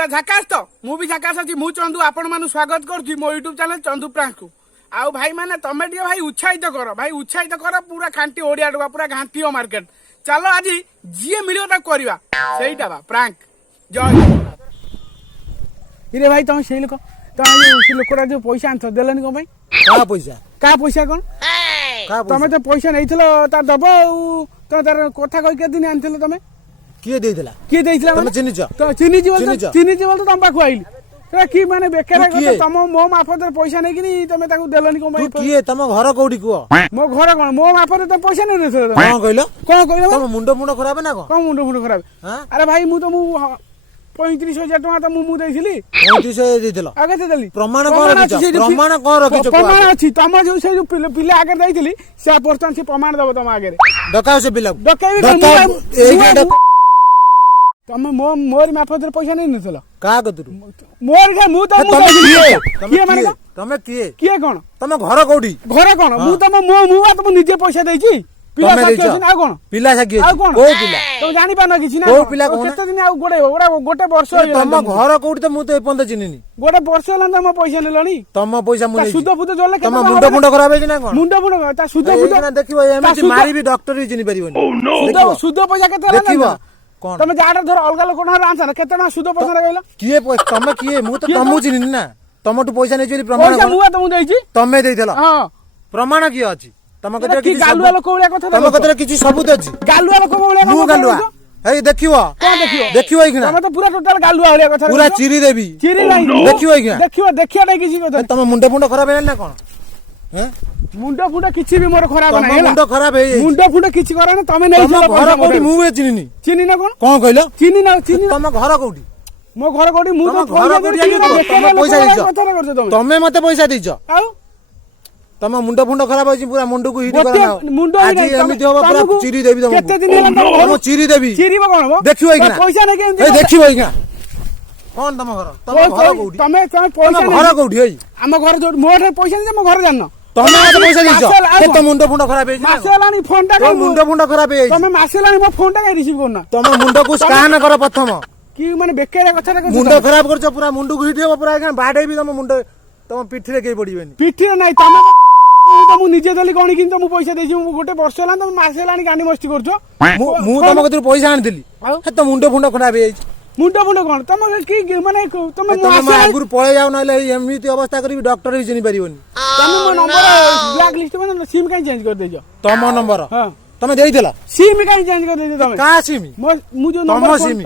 पूरा झकास तो मु भी झकास अछि मु चंदू आपण मानु स्वागत करछि मो YouTube चैनल चंदू प्रांक को आउ भाई माने तमे टिके भाई उत्साहित कर पूरा खांटी ओडिया डबा पूरा घांटियो मार्केट चलो आज जी मिलियो ता करबा सेईटा बा प्रांक जय इरे भाई तुम से लोक से लोकरा जो पैसा आंथ देलनी को भाई का पैसा कोन तमे तो पैसा नैथिलो ता दबो तो तार कथा कहि के दिन आनथिलो तमे किए देइतला तमे चिन्हिच तो चिन्हिच बोल तो तम पाखु आइली तो की माने बेकार कथा तम मो माफत पैसा नै कि तमे ताकू देलनी को भाई तू किए तम घर कोडी को मो घर कोन मो माफत तो पैसा नै देथलो कोन कहलो तम मुंडो खराब ना कोन मुंडो खराब अरे भाई मु तो मु 35,000 टका तो मु देइसिली 35,000 देइतलो आगे से देली प्रमाण कोन रखिछ प्रमाण अछि तम जो से जो पिला आगे देइसिली से पर्सन से प्रमाण दबो तम आगे डकाउ से पिला डकाई तम मोर माफत पैसा नै नथलो का गतुरु मोर के मु तो किए माने तमे किए कोन तमे घर कोडी मु तम मु निजे पैसा देइछि पिला साथी आ कोन पिला साथी आ कोन को पिला तो जानि पाना किछि ना को पिला कोन केते दिन आ गोटे वर्ष तम घर कोडी त मु तो एपंत चिनिनी गोटे वर्ष होला त म पैसा नेलनी तम पैसा मु नै सुद्ध फुद्ध जोले तम मुंडो खराब है ना कोन मुंडो ता सुद्ध फुद्ध ना देखिबो एमति मारी भी डॉक्टर भी चिनि परिबोनी सुद्ध पैसा केते देखिबो कोन तमे जाडा धर अलगा लोक ना आनछ ना केते ना सुद्ध पैसा गइला किए तमे किए मु तो तमु चिनिनी ना तमटु पैसा नै जोली प्रमाण पैसा मुआ तमु देइछि तमे देइथला हां प्रमाण की अछि तम कतरे किछि गालुआ लोक ओळ्या कथा तम कतरे किछि सबूत अछि गालुआ लोक ओळ्या मु गालुआ हे देखिबो कोन देखिबो इखना तमे तो पूरा टोटल गालुआ ओळ्या कथा पूरा चिरी देबी चिरी नै देखिबो इखना देखियो नै किछि कथा तम मुंडो खराब है ना कोन हैं मुंडो किछि भी मोर खराब नै होला मुंडो खराब है मुंडो किछि करे ना तमे नै तम घर कोडी मु चिनिनी चिनी ना कोन कहलो चिनी तम घर कोडी मो घर कोडी मु तो घर कोडी पैसा दैछ तमे मते पैसा दैछ आउ तम मुंडो खराब होछि पूरा मुंडो को हिट करना मुंडो आज एमिति होबा पूरा चिरी देबी तम केते दिन होला तम चिरी देबी चिरीबो कोन देखिबो इखना पैसा नै केन ए देखिबो इखना कोन तम घर कोडी तमे पैसा घर कोडी होई हम घर जो मोर पैसा नै मो घर जानन तमे मते पैसा दैछ केते मुंडो खराब है मासेलानी फोन टा मुंडो खराब है तमे मासेलानी मो फोन टा रिसीव करना तमे मुंडो को स्कैन कर प्रथम की माने बेकार कथा रे मुंडो खराब करछ पूरा मुंडो को हिट हो पूरा इखना बाडे भी तम मुंडो तम पिठी रे के पड़ीबेनी पिठी रे नै तमे तो मु निजे दली कोनी किन तो मु पैसा देछि मु गोटे वर्ष होला तो मासेलानी गानी मस्ती करछो मु तम कतिर पैसा आन दिली हे तो मुंडो खराब है मुंडो कोन तम की माने तम तम आगुर पळे जाउ नले एमिति अवस्था करी डॉक्टर भी चिनि परिबोनी तम मो नंबर ब्लैक लिस्ट में सिम काई चेंज कर देजो तम नंबर हां तमे देइतला सिम काई चेंज कर देजो तमे का सिम मु जो नंबर सिम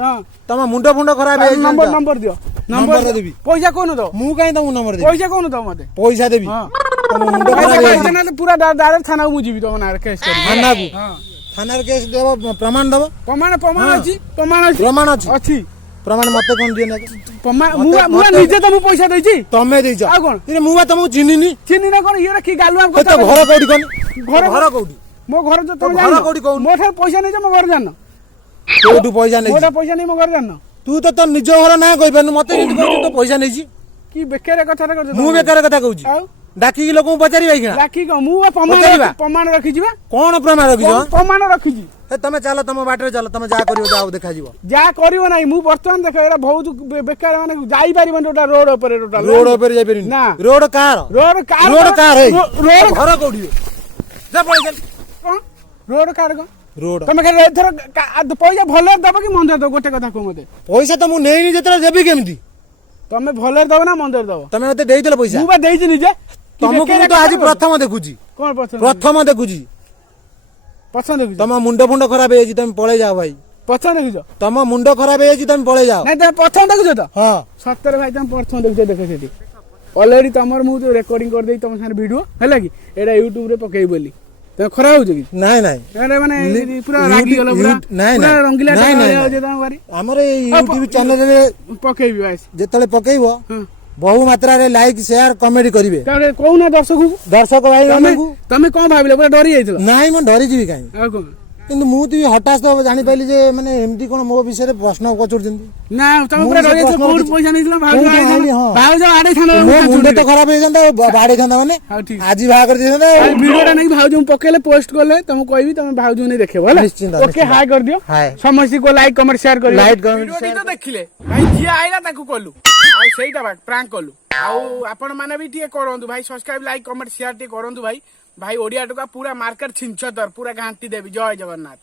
तम मुंडो खराब है नंबर दियो नंबर देबी पैसा कोन दो मु काई तम नंबर दे पैसा कोन दो मते पैसा देबी हां तम मुंडो खराब है ना पूरा डायरेक्ट थाना मु जीबी तो ना केस कर थाना को हां थाना रे केस देबो प्रमाण देबो प्रमाण अछि प्रमाण मते कोन दिए ना प्रमाण मु निजे त मु पैसा देछि तमे देछ आ कोन रे मु तमु चिन्नी ना कोन ये की गालुआ कथा घर कोडी कोन घर कोडी मो घर जो तुम जान घर कोडी कोन मो ठार पैसा नै मो घर जान कोटु पैसा नै मोटा पैसा नै मो घर जान तू तो निज घर ना कहि परनु मते नि कहू तो पैसा नै छी की बेकार कथा रे कर मु बेकार कथा कहू डाकी लोक पचारि भाई किना डाकी को मु प्रमाण रखि जिबा कोन प्रमाण रखि जो प्रमाण रखि जी हे तमे चलो तम बाटरे चलो तमे जा करियो जाओ देखा जीवो जा करियो नै मु वर्तमान देख एरा बहुत बेकार माने जाई पारिबन टोटा रोड ऊपर जाई परिन ना रोड कार है रोड घर कोडी जा पैसा कोन रोड कार को रोड तमे के एथर पैसा भले दबो कि मंदर दो गोटे कथा को मते पैसा त मु नेनी जेतरा देबी केमती तमे भले दबो ना मंदर दबो तमे मते देई देला पैसा मु बा देई जे निजे तुमको तो आज प्रथम देखुजी कोन प्रथम देखुजी पसंद देखुजी तम मुंडो खराब है जी तमे पळे जाओ भाई पसंद देखुजो तम मुंडो खराब है जी तमे पळे जाओ नै त प्रथम देखुजो त हां सत्तर भाई तम प्रथम देखुजो देख सेठी ऑलरेडी तमर मु तो रिकॉर्डिंग कर देई तम सारे वीडियो हैला कि एडा YouTube रे पकेई बोली त खरा हो जगी नाही नाही एडा माने पूरा रागी गलो पूरा पूरा रंगीला हो जे तम बारी हमर YouTube चैनल रे पकेईबी वाइस जेतले पकेईबो बहु मात्रा रे लाइक शेयर कमेंट करिवे तारे कोना दर्शक भाई भाई तमे कोन भाबिले पूरा डरी जाइतलो नाही म डरी जीवी काई आ को କିନ୍ତୁ ମୁଁ ତ ହଠାତ୍ ତ ଜାଣିପାରିଲି ଯେ ମାନେ ଏମିତି କଣ ମୋ ବିଷୟରେ ପ୍ରଶ୍ନ ପଚାରୁଛନ୍ତି। ନା ତମେ ପୁରା ରହିଛ କୋଉଠି ପଇସା ନେଇଥିଲ ଭାଉଜ ଆଡେଇଥାନ୍ତ ମୋ ମୁଣ୍ଡ ତ ଖରାପ ହେଇଥାନ୍ତା ବାଡେଇଥାନ୍ତା ମାନେ ଆଜି ବାହା କରିଦେଇଥାନ୍ତା। ଭିଡିଓଟା ନେଇକି ଭାଉଜଙ୍କୁ ପକେଇଲେ ପୋଷ୍ଟ କଲେ ତମକୁ କହିବି ତମେ ଭାଉଜଙ୍କୁ ନେଇ ଦେଖିବ ହେଲା। ନିଶ୍ଚିନ୍ତ ଓକେ ହାଇ କରିଦିଅ ସମସ୍ତଙ୍କୁ ଲାଇକ୍ କମେଣ୍ଟ ସେୟାର କରିବ। ଲାଇକ୍ ତ ଦେଖିଲେ ଭାଇ ଯିଏ ଆଇଲା ତାକୁ କଲୁ ଆଉ ସେଇଟା ପ୍ରାଙ୍କ କଲୁ ଆଉ ଆପଣ ମାନେ ବି ଟିକେ କରନ୍ତୁ ଭାଇ ସବସ୍କ୍ରାଇବ ଲାଇକ୍ କମେଣ୍ଟ ସେୟାର ଟିକେ କରନ୍ତୁ ଭାଇ। ଭାଇ ଓଡିଆ ଟୋକା ପୁରା ମାର୍କେଟ ଛିଞ୍ଚ ପୁରା ଘାଣ୍ଟି ଦେବି। ଜୟ ଜଗନ୍ନାଥ।